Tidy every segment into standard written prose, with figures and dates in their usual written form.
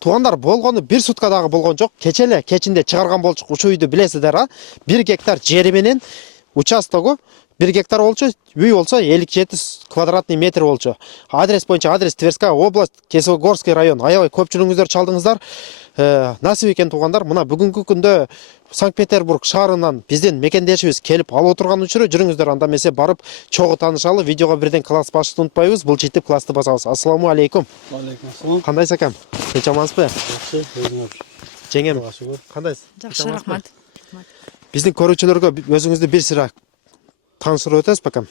туугандар болгону бир суткадагы болгон жок. Кечинде чыгарган болчук ушул үйдү билесиздер, а? 1 гектар жери менен участогу 1 гектар болчу, үй болсо 57 квадратный метр болчу. Адрес боюнча адрес Тверская область, Кесогорский район. Аябай көпчүлүгүңүздөр чалдыңыздар. Насип экен туугандар. Мына бүгүнкү күндө Санкт-Петербург шаарынан биздин мекендешибиз келип алып отурган учуру жүрүңүздөр анда эмесе барып чогуу таанышалы. Видеого бирден класс басышты унутпайбыз. Бул читип классты басабыз. Ассаламу алейкум. Алейкум ассалам. Кандайсыз акам? Тынч амансызбы? Жакшы, өзүңөр. Жеңем, кандайсыз? Жакшы, рахмат. Биздин көрүүчүлөргө өзүңүздү бир сыйра тааныштырып өтөсүз бакам?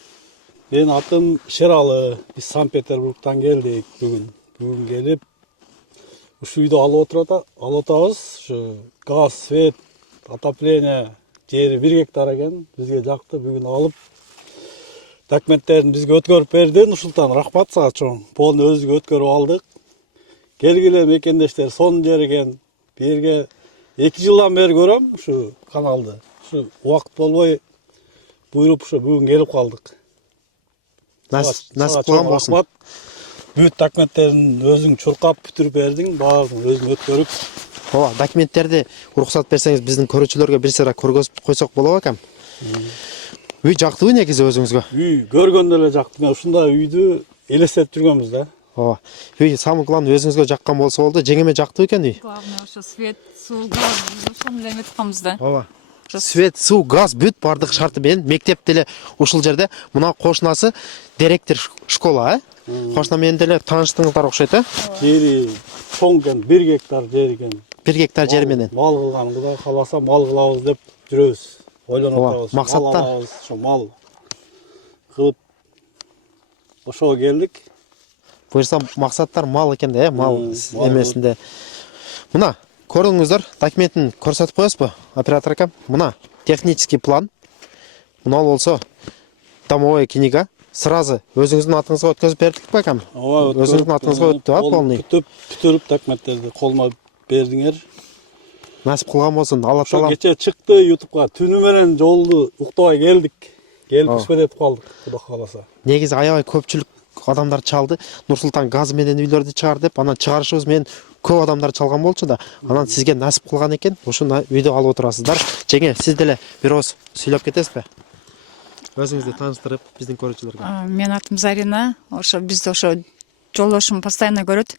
Мен атым Шералы. Биз Санкт-Петербургдан келдик бүгүн. Бүгүн келип ушу үйдү алып отурабыз. Ушу газ, свет, отопление жери 1 гектар экен. Бизге жакты, бүгүн алып документтерин бизге өткөрүп берди. Нурсултан, рахмат сага чоң. Полный өзүбүз өткөрүп алдык. Келгиле мекендештер сонун жер экен. Берге 2 жылдан бери көрөм ушу каналды. Ушу убакыт болбой буйруп ушу бүгүн келип калдык. Насип кылган болсун. Бүт документтерин өзүң чуркап бүтүрүп бердиң, баарын өзүң өткөрүп. Ооба, документтерди уруксат берсеңиз биздин көрүүчүлөргө бир сыйра көргөзүп койсок болобу акам? Үй жактыбы негизи өзүңүзгө? Үй көргөндө эле жакты. Мен ушундай үйдү элестетип жүргөнбүз да. Ооба. Үй самый главный өзүңүзгө жаккан болсо болду. Жеңеме жактыбы экен үй? Главное ошо свет, суу, газ, ошону эле эметип калабыз да. Ооба. Свет, суу, газ бүт бардык шарты менен мектеп деле ушул жерде. Мына кошунасы директор школа, а? Кошуна менен деле тааныштыңыздар окшойт, а? Жери чоң экен, 1 гектар жер экен. 1 гектар жери менен. Мал кылган, Кудай кааласа мал кылабыз деп жүрөбүз. Ойлонуп атабыз. Максаттар ошо мал кылып ошого келдик. буюрса максаттар мал экен да, мал эмесинде. Мына көрдүңүздөр, документин көрсөтүп коесузбу, оператор акам? Мына технический план. Мына болсо домовая книга. Сразу өзүңүздүн атыңызга өткөзүп бердикпи акам? Ооба, өзүңүздүн атыңызга өттү, а, полный. Бүтүрүп документтерди колума бердиңер. Насип кылган болсун. Алла Ошо таалам. кече чыкты ютубка. Түнү менен жолду уктабай келдик. Келип ишпедетип калдык, Кудай кааласа. Негизи аябай көпчүлүк адамдар чалды. Нурсултан газ менен үйлөрдү чыгар деп, анан чыгарышыбыз менен көп адамдар чалган болчу да. Анан сизге насип кылган экен, ушуну үйдө алып отурасыздар. Жеңе, сиз деле бир ооз сүйлөп кетесизби? Өзүңүздү тааныштырып биздин көрүүчүлөргө. Менин атым Зарина. Ошо бизди ошо жолдошум постоянно көрөт.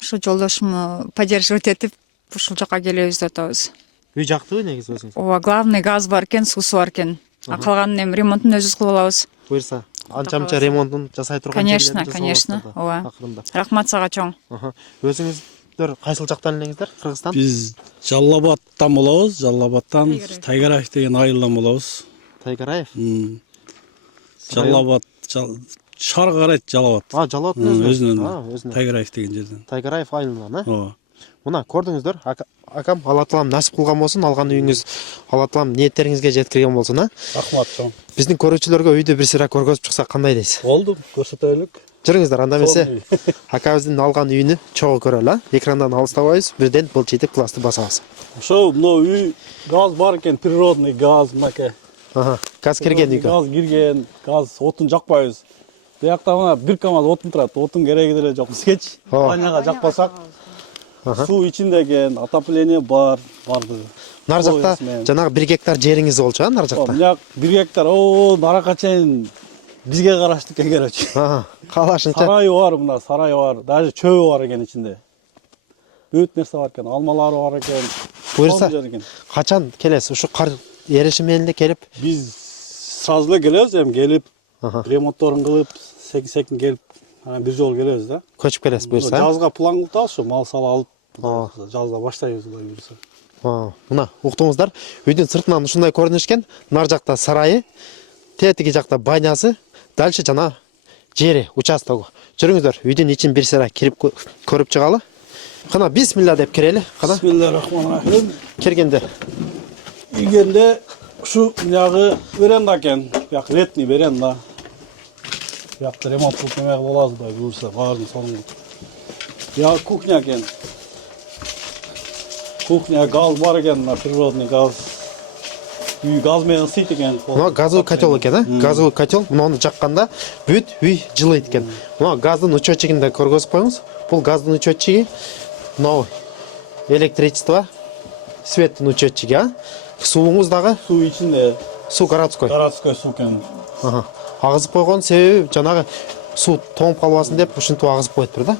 Ошо жолдошумду поддерживать этип, ушул жака келебиз деп атабыз. Үй жактыбы негизи өзүңүз? Ооба, главный газ бар экен, суусу бар экен. Калганын эми ремонтун өзүбүз кылып алабыз. Буюрса, анча-мынча ремонтун жасай турган Конечно. Ооба. Рахмат сага чоң. Өзүңүздөр кайсыл жактан элеңиздер? Кыргызстан? Биз Жаллабадтан болобуз. Жаллабадтан Тайгараев деген айылдан болобуз. Тайгараев? Жаллабад, шарга карайт Жаллабад. Жаллабадтын өзүнөн. Тайгараев деген жерден. Тайгараев айылынан, а? Ооба. Мына көрдүңүздөр, акам, Алла таалам насип кылган болсун, алган үйүңүз Алла таалам ниеттериңизге жеткирген болсун, а? Рахмат чоң. Биздин көрүүчүлөргө үйдү бир сыйра көргөзүп чыксак кандай дейсиз? Болду, көрсөтөлүк. Жүрүңүздөр, анда эмесе акабыздын алган үйүнү чогуу көрөлү, а? Экрандан алыстабайбыз, бирден бул читип классты басабыз. Ошо мына үй газ бар экен, природный газ мынакей. Газ кирген үйгө. Газ кирген, газ отун жакпайбыз. Биякта мына 1 КАМАЗ отун турат, отун кереги деле жок бизгечи. Баняга жакпасак. Суу ичинде экен, отопление бар, бардыгы. Нар жакта жанагы 1 гектар жериңиз болчу, а, нар жакта? Мына 1 гектар, наракка чейин бизге караштуу экен короче. Каалашынча. Сарайы бар, мына сарайы бар, даже чөбү бар экен ичинде. Бүт нерсе бар экен, алмалары бар экен. Буюрса, качан келесиз? Ушу кар ериши менен эле келип? Биз сразу эле келебиз, эми келип, ремонтторун кылып, секин келип, бир жол келебиз да. Көчүп келесиз буюрса. Жазга план кылып атабыз, ушу мал сала алып, жазда баштайбыз Кудай буйрса. Мына уктуңуздар, үйдүн сыртынан ушундай көрүнүш экен. Нар жакта сарайы, тетиги жакта банясы, дальше жана жери, участогу. Жүрүңүздөр, үйдүн ичин бир сыра кирип көрүп чыгалы. Кана бисмилла деп кирели. Кана. Бисмиллахиррахманиррахим. Киргенде Ийгенде ушу мягы веренда экен, бияк летний веренда. Биякта ремонт кылып неме кылып алабыз Кудай буйрса, баарын сонун. Я кухня экен. Кухня газ бар экен, природный газ. Үй газ менен ысыйт экен. мына газовый котел экен, а? Газовый котел, муну жакканда бүт үй жылыйт экен. Мына газдын учетчигин да көргөзүп коюңуз. Бул газдын учетчиги. мынау электричество, светтің учетчиги, а? Суыңыз дағы? Су içinde Су городской. городской су екен. Аха. Ағызып қойған себебі жаңағы су тоңып қалбасын деп ушинтип ағызып қойып тұр да.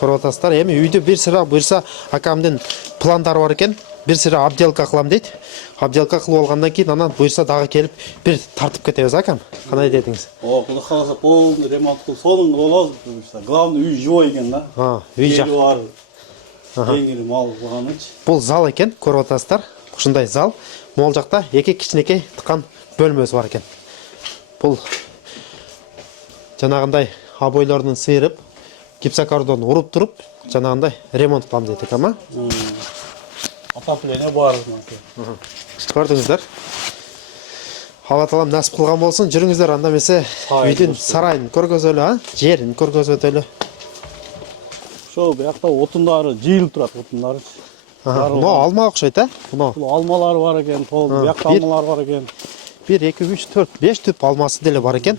Көріп атасыздар. Эми үйдө бир сыра буйрса акамдын пландары бар экен. Бир сыра обделка кылам дейт. Обделка кылып алгандан кийин анан буйрса дагы келип бир тартып кетебиз акам. Кандай дедиңиз? О, құда қаласа полный ремонт қылып, соның боласыз. Главный үй живой екен да. Үй жак. Келі бар. Кеңгірі мал қылғаныч. Бул зал экен, көріп атасыздар. Ушундай зал. Могул жакта эки кичинекей тыккан бөлмөсү бар экен. Бул жанагындай обойлордун сыйрып, гипсокартон уруп туруп, жанагындай ремонт кылам дейт экем, а? Отопление бар. Көрдүңүздөр. Алла таалам насип кылган болсун, жүрүңүздөр анда эмесе үйдүн сарайын көргөзөлү, а? Жерин көргөзөлү. Шо бияқта отындары жиылып турат, отындары. Мына алма окшойт, а? Мына Бұл алмалар бар екен, бияқта алмалар бар екен. 1 2 3 4 5 түп алмасы деле бар экен.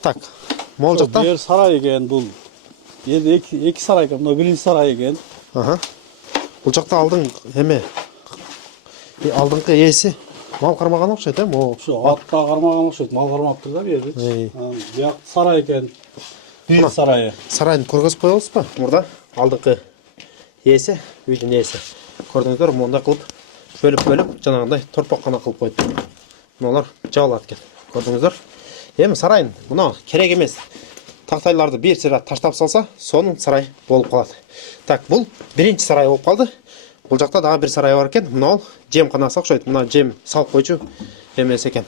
Так. Могул жакта Бер сарай екен, бұл. Екі сарай екен, мына биринчи сарай екен. Бул жакта алдыңкы ээси мал кармаган окшойт, могу. Шо атта кармаган окшойт, мал кармап тур да берди. Бияк сарай екен. Бир сарайы. Сарайын көргөзүп коебузбу? Мурда алдыңкы ээси, үйдүн ээси. Көрдүңүздөр, мондай кылып бөлүп жанагындай торпоккана кылып койду. Мыналар жабылат экен. Көрдүңүздөр? Эми сарайын мына керек эмес. Тактайларды бир сыра таштап салса, сонун сарай болуп калат. Так, бул биринчи сарай болуп калды. Бул жакта дагы бир сарай бар экен. Мына жемканасы окшойт. Мына жем салып койчу эмес экен.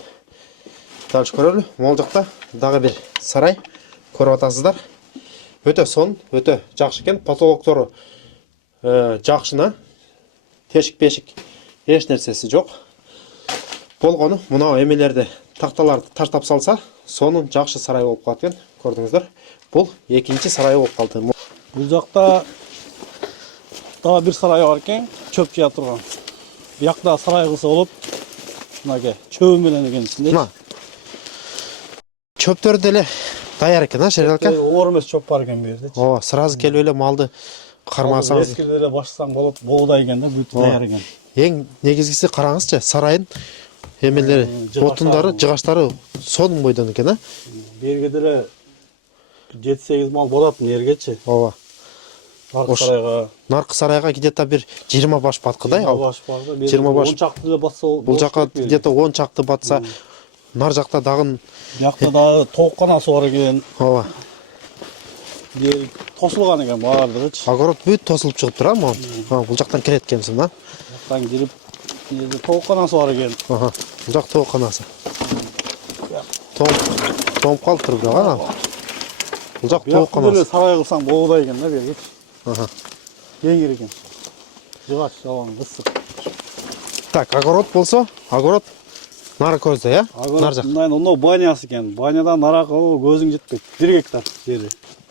Дальше көрөлү. Могул жакта дагы бир сарай көрүп атасыздар. Өтө сонун, өтө жакшы экен. Потолоктору жакшына. Тешик-бешик эч нерсеси жок. Болгону мына эмелерди, такталарды таштап салса, сонун жакшы сарай болуп калат экен. Көрдүңүздөр. Бул экинчи сарай болуп калды. Бұл жақта дагы бир сарай бар екен, чөп жыя турган. Бияқта сарай кылса болот. Мынаке чөбү менен экен ичинде. Мына чөптөр деле даяр экен, а, Шералка? Оор эмес чөп бар экен бу жерде. Ооба, сразу келип эле малды кармасаңыз. Эскиде эле баштасаң болот, болудай экен да, бүт даяр экен. Эң негизгиси караңызчы, сарайын эмелери, отундары, жыгаштары сонун бойдон экен, а? Берге деле 7-8 мал болот нергечи. Ооба. Наркы сарайга. Наркы сарайга где-то бир 20 баш баткыдай ал. 20 баш. 10 чакты эле батса болот. Бул жака где-то 10 чакты батса, нар жакта дагы Бияқта дагы тоокканасы бар экен. ооба. Жер тосулган экен баардыгычы. Огород бүт тосулуп чыгып тур, а, могу. Бул жактан кирет экенсиң, а? Жактан кирип, жерде тоокканасы бар экен. Бул жак тоокканасы. Тоңуп калып тур бирок, а? Бул жак тоокканасы. Бияқта сарай кылсаң болудай экен да бергечи. Кеңир экен. Жыгач жабан ысык. Так, огород болсо, огород нары көздөй, а? Нар жак. Мындай оно банясы экен. Банядан наракы көзүң жетпейт. 1 гектар жери.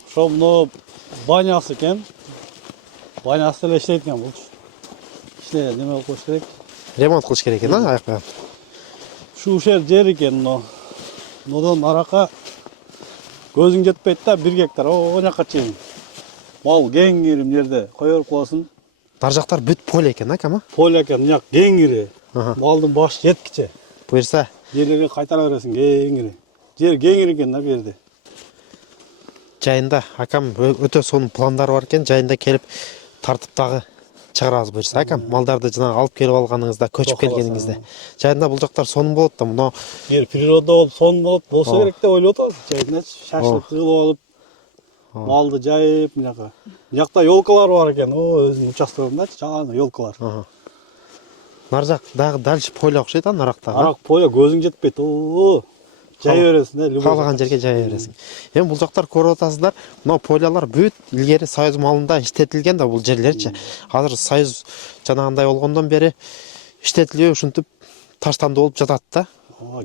Ошо мына банясы экен. Банясы эле иштейт экен бул. Иште неме кылып коюш керек. Ремонт кылыш керек экен, а, аякка. Ушул жер экен мына. Мындан нарака көзүң жетпейт да 1 гектар. О жака чейин. Мал кеңирим жерде коёр коесуң. Нар жактар бүт поле экен, а, кама? Поле экен, мына кеңири. Малдын башы жеткиче. Буйрса, Жерлерге кайтара бересиң кеңири. Жер кеңир экен да бу жерде. жайында акам өтө сонун пландары бар экен, жайында келип тартып дагы чыгарабыз буйрса, акам. Малдарды жана алып келип алганыңызда, көчүп келгениңизде. Жайында бул жактар сонун болот да, мына Жер природа болуп, сонун болот, болсо керек деп ойлоп атабыз. Жайында шашлык кылып алып, малды жайып мынака. Жакта ёлкалар бар экен, өзүнүн участогундачы, жаганы ёлкалар. нар жак дагы дальше поле окшойт, а, нарактагы. Арак поле көзүң жетпейт. Жай бересиң да, любой. Каалаган жерге жай бересиң. Эми бул жактар көрүп атасыздар, мына полялар бүт илгери Союз малында иштетилген да бул жерлерчи. Азыр Союз жанагындай болгондон бери иштетилбей ушинтип таштанды болуп жатат да.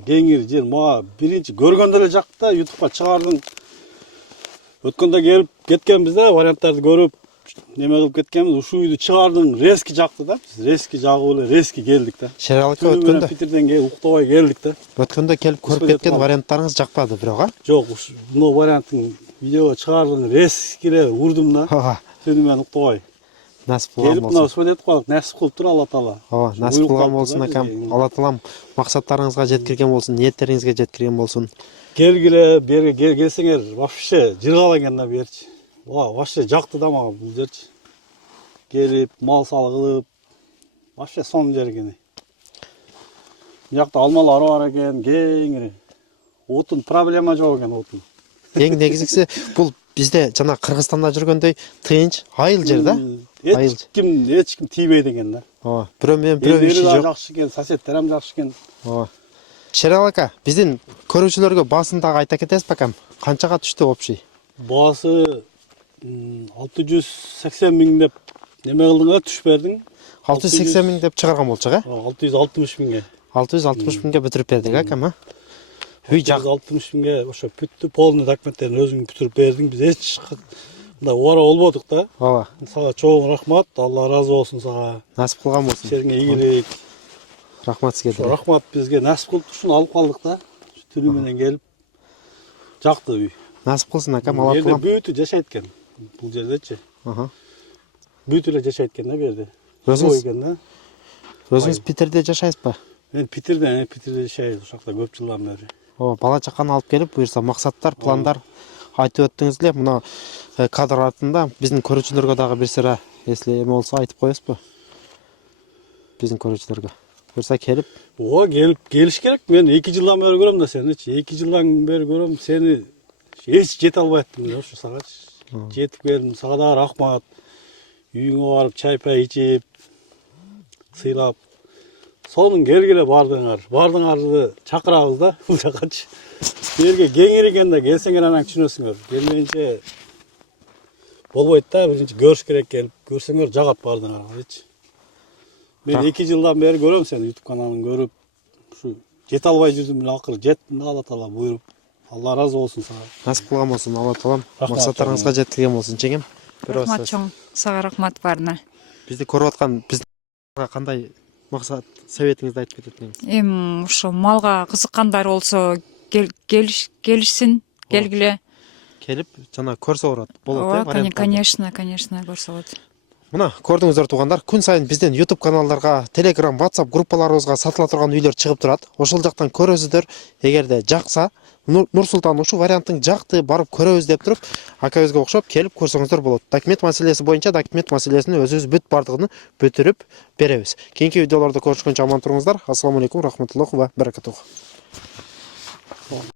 Кеңир жер, мага биринчи көргөндө эле жакта YouTubeга чыгардың. Өткөндө келип кеткенбиз да, варианттарды көрүп, неме кылып кеткенбиз. Ушул үйдү чыгардың, резки жакты да. Биз резки жагып эле резки келдик да. Шералка өткөндө Питерден келип уктабай келдик да. Өткөндө келип көрүп кеткен варианттарыңыз жакпады бирок, а? Жок, мына варианттын видеого чыгардың, резки эле урдум да. Түнү менен уктабай. Насип кылган келип мына болсун. сөйдетип калдык, насип кылып тур Алла Таала. Ооба, насип кылган болсун акам. Алла таалам максаттарыңызга жеткирген болсун, ниеттериңизге жеткирген болсун. Келгиле, берге келсеңер, вообще жыргала экен да берчи. Вообще жакты да мага бул жерчи. Келип, мал салы кылып, вообще сонун жер экен. Бuyakta алмалары бар экен, кеңири. Отун проблема жок экен, отун. Эң негизгиси бул бизде жана Кыргызстанда жүргөндөй тынч, айыл жер да. Эч ким тийбейт экен да. Ооба, бирөө менен бирөө иши Элдери да жок. жакшы экен, соседтер ham жакшы экен. Ооба. Шерал ака, биздин көрүүчүлөргө баасын дагы айта кетесизби акам? Канчага түштү общий? Баасы 680 миң деп неме кылдың, түш бердиң. 680 миң деп чыгарган болчук, 660 миңге. 660 миңге бүтүрүп бердик акам, Үй жак 660 миңге ошо бүттү, полный документтерин өзүң бүтүрүп бердиң. Биз эч мындай убара болбодук да. Ооба. Сага чоң рахмат, Алла разы болсун сага. Насип кылган болсун. Сеңе игилик. Рахмат сизге. Рахмат, бизге насип кылып ушуну алып калдык да. Түнү менен келип жакты үй. Насип кылсын акам, Алла Жерде таалам. бүтү жашайт экен. Бул жердечи. Бүтү эле жашайт экен да берде. Өзүңүз Питерде жашайсызбы? Мен Питерде жашайм, ошакта көп жылдан бери. Ооба, бала чаканы алып келип, буюрса максаттар, пландар айтып өттүңүз эле. Мына кадр артында биздин көрүүчүлөргө дагы бир сыра если эме болсо айтып коесузбу? Биздин көрүүчүлөргө. Буюрса келип, Келиш керек. Мен 2 жылдан бери көрөм да сеничи. 2 жылдан бери көрөм, сени эч жете албай аттым ошо сагачы. Жетип келдим, сага да рахмат. Үйүңө барып чай-пай ичип, сыйлап. Сонун келгиле бардыңарды чакырабыз да бул жакачы. Жерге кеңири экен да, келсеңер анан түшүнөсүңөр. Келмейинче болбойт да, биринчи көрүш керек, келип көрсөңөр жагат бардыңарга. Мен 2 жылдан бери көрөм сени, YouTube каналын көрүп, ушу жете албай жүрдүм, акыры жеттим да, Алла Таала буйруп. Алла разы болсун сага. насип кылган болсун, Алла таалам Рахмат, максаттарыңызга жеткирген болсун, жеңем. Рахмат чоң, сага рахмат барына. Бизди көрүп аткан биздин кандай максат, советиңизди айтып кетет. Ошо малга кызыккандар болсо келишсин, келгиле. Келип, жана көрсө болот, Конечно, көрсө болот. Мына көрдүңүздөр туугандар, күн сайын биздин YouTube каналдарга, Telegram, WhatsApp группаларыбызга сатыла турган үйлөр чыгып турат. Ошол жактан көрөсүздөр. Эгерде жакса, Нур Султан ушул варианттын жакты, барып көрөбүз деп туруп, акабызга окшоп келип көрсөңүздөр болот. Документ маселеси боюнча документ маселесин өзүбүз бүт бардыгын бүтүрүп беребиз. Кийинки видеолордо көрүшкөнчө аман туруңуздар. Ассаламу алейкум, рахматуллахи ва баракатуху.